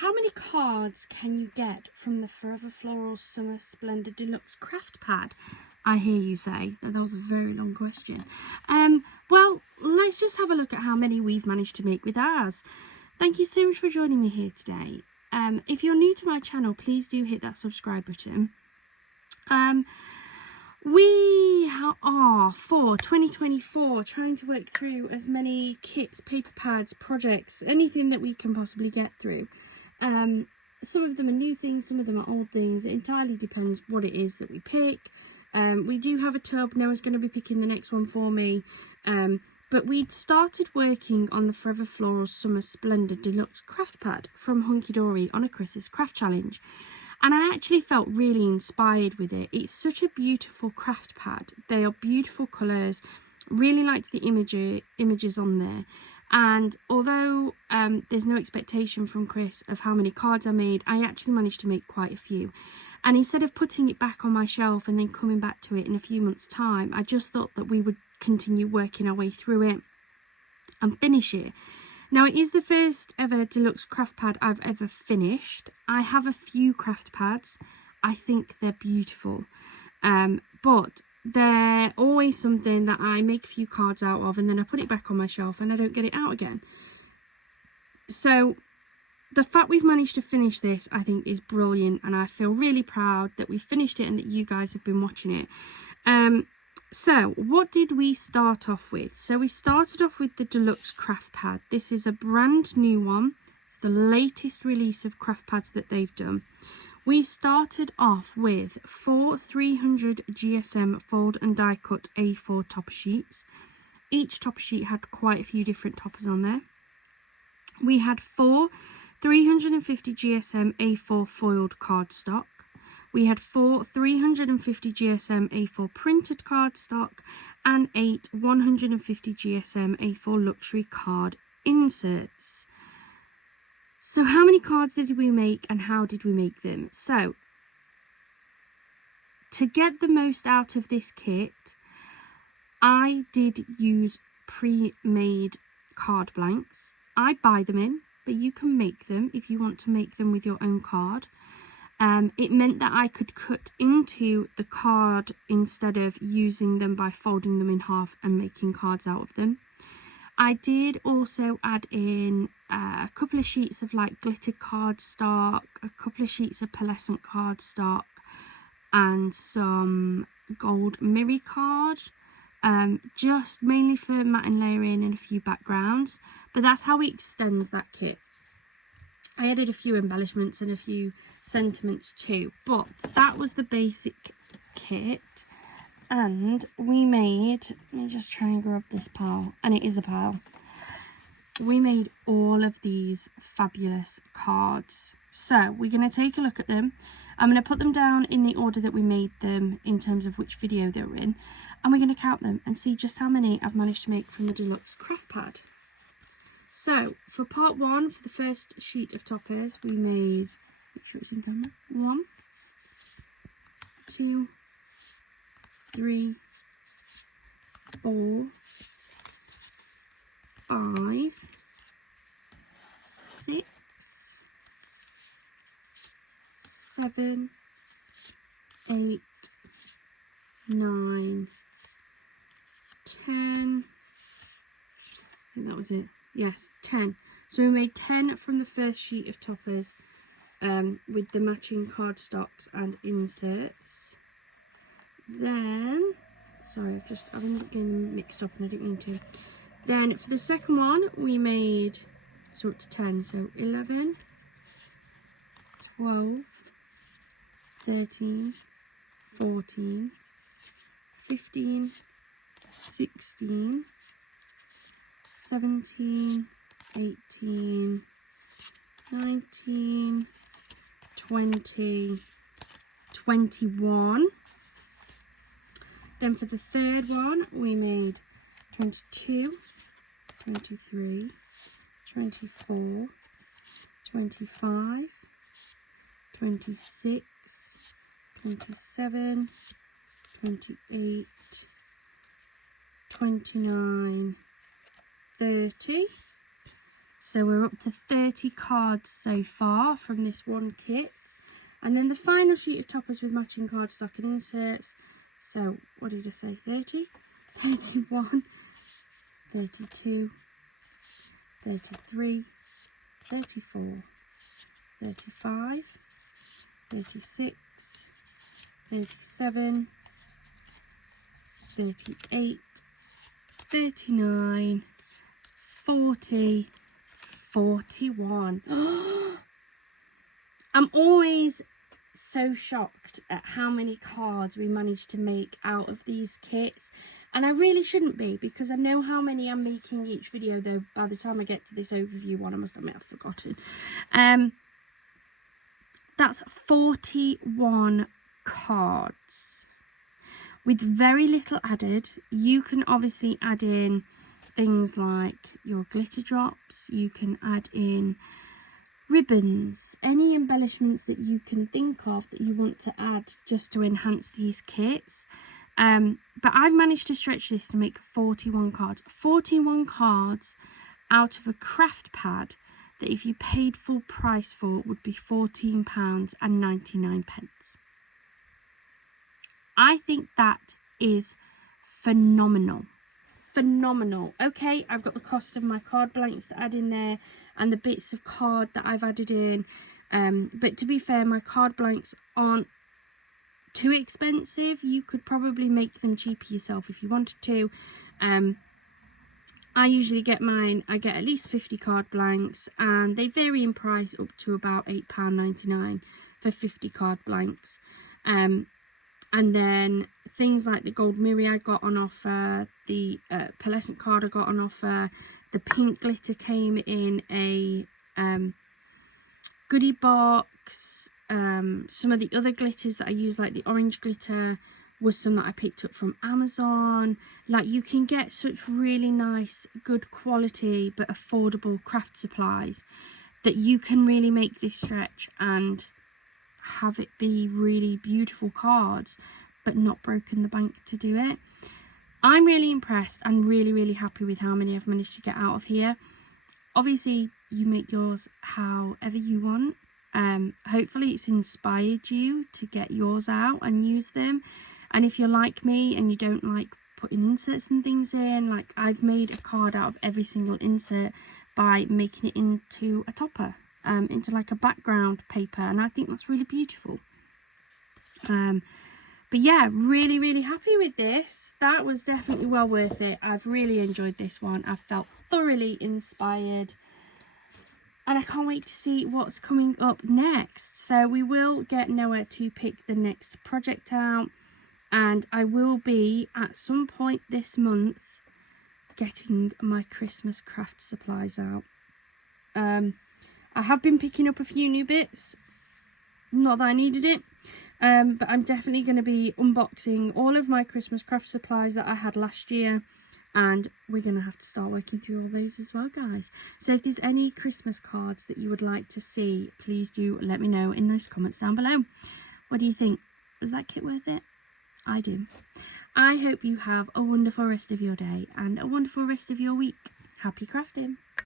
How many cards can you get from the Forever Florals Summer Splendour Deluxe Craft Pad? I hear you say. That was a very long question. Well, let's just have a look at how many we've managed to make with ours. Thank you so much for joining me here today. If you're new to my channel, please do hit that subscribe button. We are, for 2024, trying to work through as many kits, paper pads, projects, anything that we can possibly get through. Some of them are new things, some of them are old things. It entirely depends what it is that we pick. We do have a tub. Noah's going to be picking the next one for me. But we'd started working on the Forever Florals Summer Splendour Deluxe Craft Pad from Hunkydory on a Chris's Craft Challenge. And I actually felt really inspired with it. It's such a beautiful craft pad. They are beautiful colours. Really liked the images on there. And although there's no expectation from Chris of how many cards I made, I actually managed to make quite a few. And instead of putting it back on my shelf and then coming back to it in a few months' time, I just thought that we would continue working our way through it and finish it. Now, it is the first ever deluxe craft pad I've ever finished. I have a few craft pads. I think they're beautiful. But they're always something that I make a few cards out of and then I put it back on my shelf and I don't get it out again. So the fact we've managed to finish this, I think, is brilliant, and I feel really proud that we finished it and that you guys have been watching it. So what did we start off with? So we started off with the deluxe craft pad. This is a brand new one. It's the latest release of craft pads that they've done. We started off with 4 300 GSM fold and die cut A4 topper sheets. Each topper sheet had quite a few different toppers on there. We had 4 350 GSM A4 foiled cardstock. We had 4 350 GSM A4 printed cardstock and 8 150 GSM A4 luxury card inserts. So how many cards did we make and how did we make them? So to get the most out of this kit, I did use pre-made card blanks. I buy them in, but you can make them if you want to make them with your own card. It meant that I could cut into the card instead of using them by folding them in half and making cards out of them. I did also add in a couple of sheets of like glittered cardstock, a couple of sheets of pearlescent cardstock, and some gold mirror card, just mainly for matte and layering and a few backgrounds. But that's how we extend that kit. I added a few embellishments and a few sentiments too, but that was the basic kit. And we made, let me just try and grab this pile, and it is a pile. We made all of these fabulous cards. So we're going to take a look at them. I'm going to put them down in the order that we made them in terms of which video they're in, and we're going to count them and see just how many I've managed to make from the deluxe craft pad. So for part 1, for the first sheet of toppers, we made, make sure it's in camera, 1, 2, 3, 4, 5, 6, 7, 8, 9, 10. I think that was it. Yes, 10. So we made 10 from the first sheet of toppers with the matching cardstocks and inserts. Then, sorry, I've been getting mixed up and I didn't mean to. Then for the second one, we made, so up to 10, so 11, 12, 13, 14, 15, 16, 17, 18, 19, 20, 21. Then for the third one, we made 22, 23, 24, 25, 26, 27, 28, 29, 30. So we're up to 30 cards so far from this one kit. And then the final sheet of toppers with matching cardstock and inserts. So what did I say? 30, 31, 32, 33, 34, 35, 36, 37, 38, 39, 40, 41. I'm always so shocked at how many cards we managed to make out of these kits, and I really shouldn't be, because I know how many I'm making each video, though by the time I get to this overview one, I must admit I've forgotten. That's 41 cards with very little added. You can obviously add in things like your glitter drops, you can add in ribbons, any embellishments that you can think of that you want to add just to enhance these kits. But I've managed to stretch this to make 41 cards. 41 cards out of a craft pad that if you paid full price for would be £14.99. I think that is phenomenal. Phenomenal. Okay, I've got the cost of my card blanks to add in there and the bits of card that I've added in. But to be fair, my card blanks aren't too expensive. You could probably make them cheaper yourself if you wanted to. I usually get mine, I get at least 50 card blanks, and they vary in price up to about £8.99 for 50 card blanks. And then things like the gold mirror I got on offer, the pearlescent card I got on offer, the pink glitter came in a goodie box. Some of the other glitters that I use, like the orange glitter, was some that I picked up from Amazon. Like, you can get such really nice, good quality but affordable craft supplies that you can really make this stretch and have it be really beautiful cards but not broken the bank to do it. I'm really impressed and really happy with how many I've managed to get out of here. Obviously you make yours however you want. Hopefully it's inspired you to get yours out and use them. And if you're like me and you don't like putting inserts and things in, like I've made a card out of every single insert by making it into a topper, into like a background paper, and I think that's really beautiful. But yeah, really happy with this. That was definitely well worth it. I've really enjoyed this one. I've felt thoroughly inspired, and I can't wait to see what's coming up next. So we will get Noah to pick the next project out, and I will be at some point this month getting my Christmas craft supplies out. I have been picking up a few new bits, not that I needed it, but I'm definitely going to be unboxing all of my Christmas craft supplies that I had last year, and we're going to have to start working through all those as well, guys. So if there's any Christmas cards that you would like to see, please do let me know in those comments down below. What do you think? Was that kit worth it? I do. I hope you have a wonderful rest of your day and a wonderful rest of your week. Happy crafting!